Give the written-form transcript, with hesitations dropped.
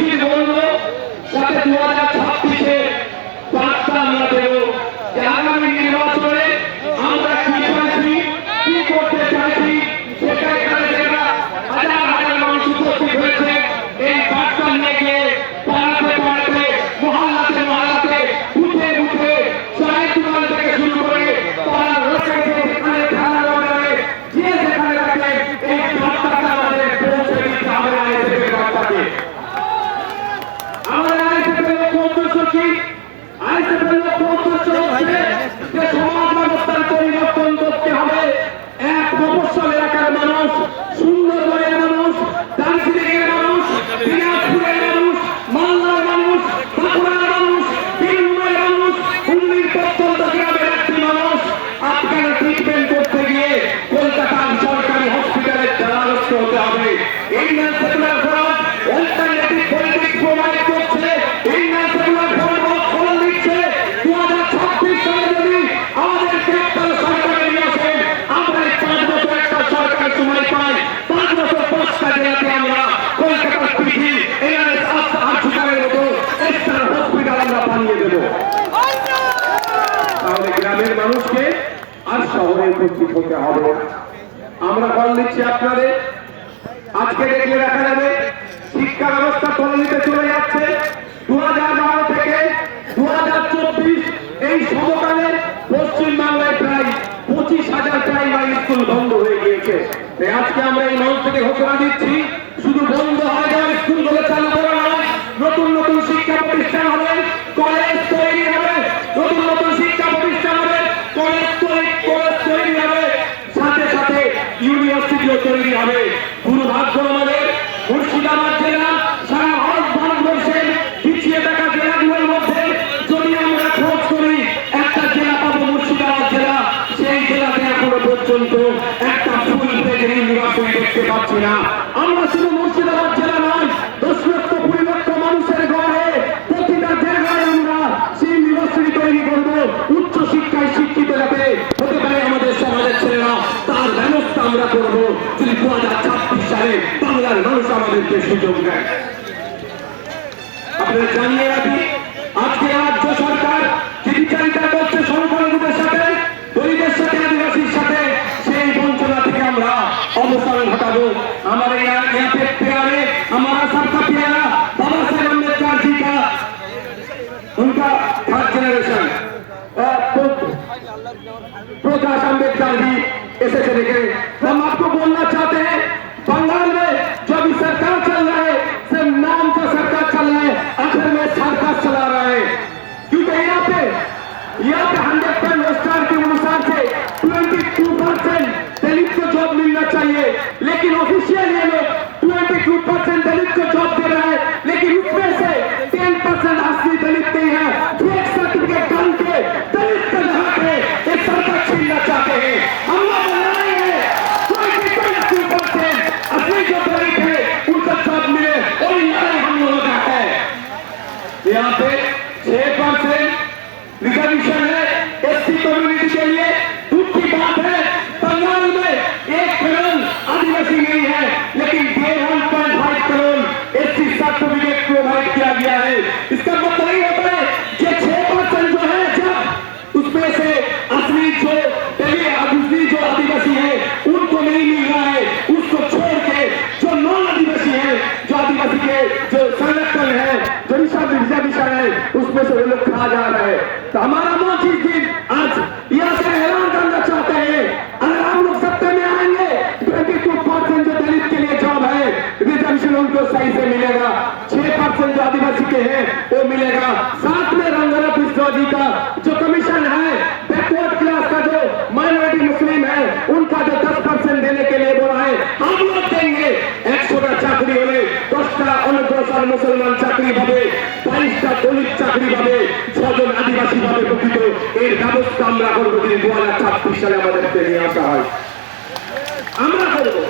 নিশ্চিত বলবো যাতে 2026-এ বার্তা আমরা দেব যে আগামী নির্বাচনে আমরা কি চাইছি, কি করতে চাইছি, সেটা এখানে যারা হাজার হাজার মানুষ উপস্থিত হয়েছে এই বার্তা নিয়ে গিয়ে পাড়াতে পাড়াতে, মহল্লাতে মহল্লাতে, বুথে বুথে, চায়ের দোকান থেকে শুরু করে পাড়ার রোডে যেখানে খেলা হবে, যে যেখানে থাকে এই বার্তাটা আমাদের পৌঁছে দিতে হবে। আইএসএফের বার্তাকে আমাদের আইএসএফের লক্ষ্য উদ্দেশ্য কি? আইএসএফের লক্ষ্য উদ্দেশ্য হচ্ছে যে সমাজ ব্যবস্থার পরিবর্তন করতে হবে। এক মফস্বল এলাকার মানুষ, সুন্দরবনের মানুষ, দার্জিলিংয়ের মানুষ, দিনাজপুরের মানুষ, মালদার মানুষ, বাঁকুড়ার মানুষ, বীরভূমের মানুষ, হুগলির প্রত্যন্ত গ্রামের একটি মানুষ আপনারা ট্রিটমেন্ট করতে গিয়ে কলকাতার সরকারি হসপিটালের দ্বারস্থ হতে হবে। Indian secular front alternative politics provide করছে। ইন্ডিয়ান সেকুলার ফ্রন্ট ফোন দিচ্ছে 2026 সালে যদি আমাদেরকে আপনারা সরকারে নিয়ে আসেন, আমরা এই 5 বছর একটা সরকার সময় পাই, 5 বছর 5টা জেলাতে আমরা কলকাতার পিঠি এআরএস হাসপাতালের মতো একটা হসপিটাল আমরা বানিয়ে দেব। তাহলে গ্রামের মানুষকে আর শহরে উপস্থিত হতে হবে। আমরা বল দিচ্ছি আপনাদের, আজকে দেখলে দেখা যাবে শিক্ষা ব্যবস্থা তলানিতে চলে যাচ্ছে। 2012 থেকে 2024 এই সমকালে পশ্চিমবাংলায় প্রায় 25,000 প্রাইমারি স্কুল বন্ধ হয়ে গিয়েছে। তাই আজকে আমরা এই মঞ্চ থেকে ঘোষণা দিচ্ছি, শুধু বন্ধ হয়ে যাওয়া স্কুলগুলো চালু করা নয়, নতুন নতুন শিক্ষা প্রতিষ্ঠান হবে, কলেজ তৈরি হবে, নতুন নতুন শিক্ষা প্রতিষ্ঠান হবে, কলেজ তৈরি হবে, সাথে সাথে ইউনিভার্সিটিও তৈরি হবে। দুর্ভাগ্য আমাদের মুর্শিদাবাদ জেলা সারা ভারতবর্ষের পিছিয়ে থাকা জেলাগুলোর মধ্যে যদি আমরা খোঁজ করি একটা জেলা পাবো মুর্শিদাবাদ জেলা। সেই জেলাতে এখনো পর্যন্ত একটা ফুল ফ্লেজ ইউনিভার্সিটি দেখতে পাচ্ছি না। আমরা শুধু মুর্শিদাবাদ জেলা নয়, 10 লক্ষ 20 লক্ষ মানুষের গড়ে প্রতিটা জায়গায় আমরা সেই ইউনিভার্সিটি তৈরি করবো। উচ্চ শিক্ষায় শিক্ষিত যাতে হতে পারে আমাদের সমাজের ছেলেরা, তার ব্যবস্থা আমরা করবো যদি 2026 সালে বাংলার মানুষ আমাদেরকে সুযোগ দেয়। আপনারা জানিয়ে রাখি, আজকে রাজ্য সরকার যে বিচারিতা করছে সংখ্যালঘুদের সাথে, দলিতের সাথে, আদিবাসীর সাথে, সেই বঞ্চনা থেকে আমরা অবস্থান ঘটাবো। আমার यहाँ पे प्यारे हमारा सबका प्यारा बाबा साहेब अम्बेडकर जी का उनका 3rd जनरेशन प्रकाश अम्बेडकर जी ऐसे देखे। हम आपको बोलना चाहते हैं, बंगाल में जो अभी सरकार चल रहा है सिर्फ नाम का सरकार चल रहा है, आखिर में सरकार चला रहा है। क्योंकि यहाँ पे 100% रोस्टर के अनुसार से 22% दलित को जॉब मिलना चाहिए, लेकिन ऑफिशियल ये लोग 22% दलित को जॉब दे रहा है, लेकिन उसमें से 10% असली दलित नहीं है। फेक सर्टिफिकेट डाल के दलित को लगा के एक सरकार छीनना चाहते हैं। हम लोग लड़ाएंगे 22% असली जो दलित है उनका जॉब मिले, और लड़ाई हम लोगों का है। यहाँ पे 6% रिजर्वेशन है एससी कम्युनिटी के लिए। दुख की बात है, बंगाल में 1 करोड़ आदिवासी नहीं है, लेकिन 1.5 करोड़ एससी सर्टिफिकेट प्रोवाइड किया गया है। इसका मतलब ये होता है कि 6% जो है, जब उसमें से असली जो आदिवासी है उनको नहीं मिल रहा है, उसको छोड़ के जो नॉन आदिवासी है, जो आदिवासी के जो संरक्षण है, जो रिजर्वेशन है, उसमें से वो लोग खा जा रहे हैं। तो हमारा मोदी दिन आज यहाँ से ऐलान करना चाहते हैं, अगर हम लोग सत्ता में आएंगे 22% जो दलित के लिए जॉब है रिजर्वेशन उनको सही से मिलेगा, 6% जो आदिवासी के हैं वो मिलेगा। साथ में रंगला बिस्वाजी का जो कमीशन है, बैकवर्ड क्लास का जो माइनॉरिटी मुस्लिम है उनका जो 10% देने के लिए बोला है, हम लोग देंगे। 100টা চাকরি হলে 10টা অনগ্রসর মুসলমান চাকরি পাবে, 22টা দলিত চাকরি পাবে, 6 জন আদিবাসী পাবে প্রকৃত। এর ব্যবস্থা আমরা করবো যদি 2026 সালে আমাদেরকে নিয়ে আসা হয়, আমরা করবো।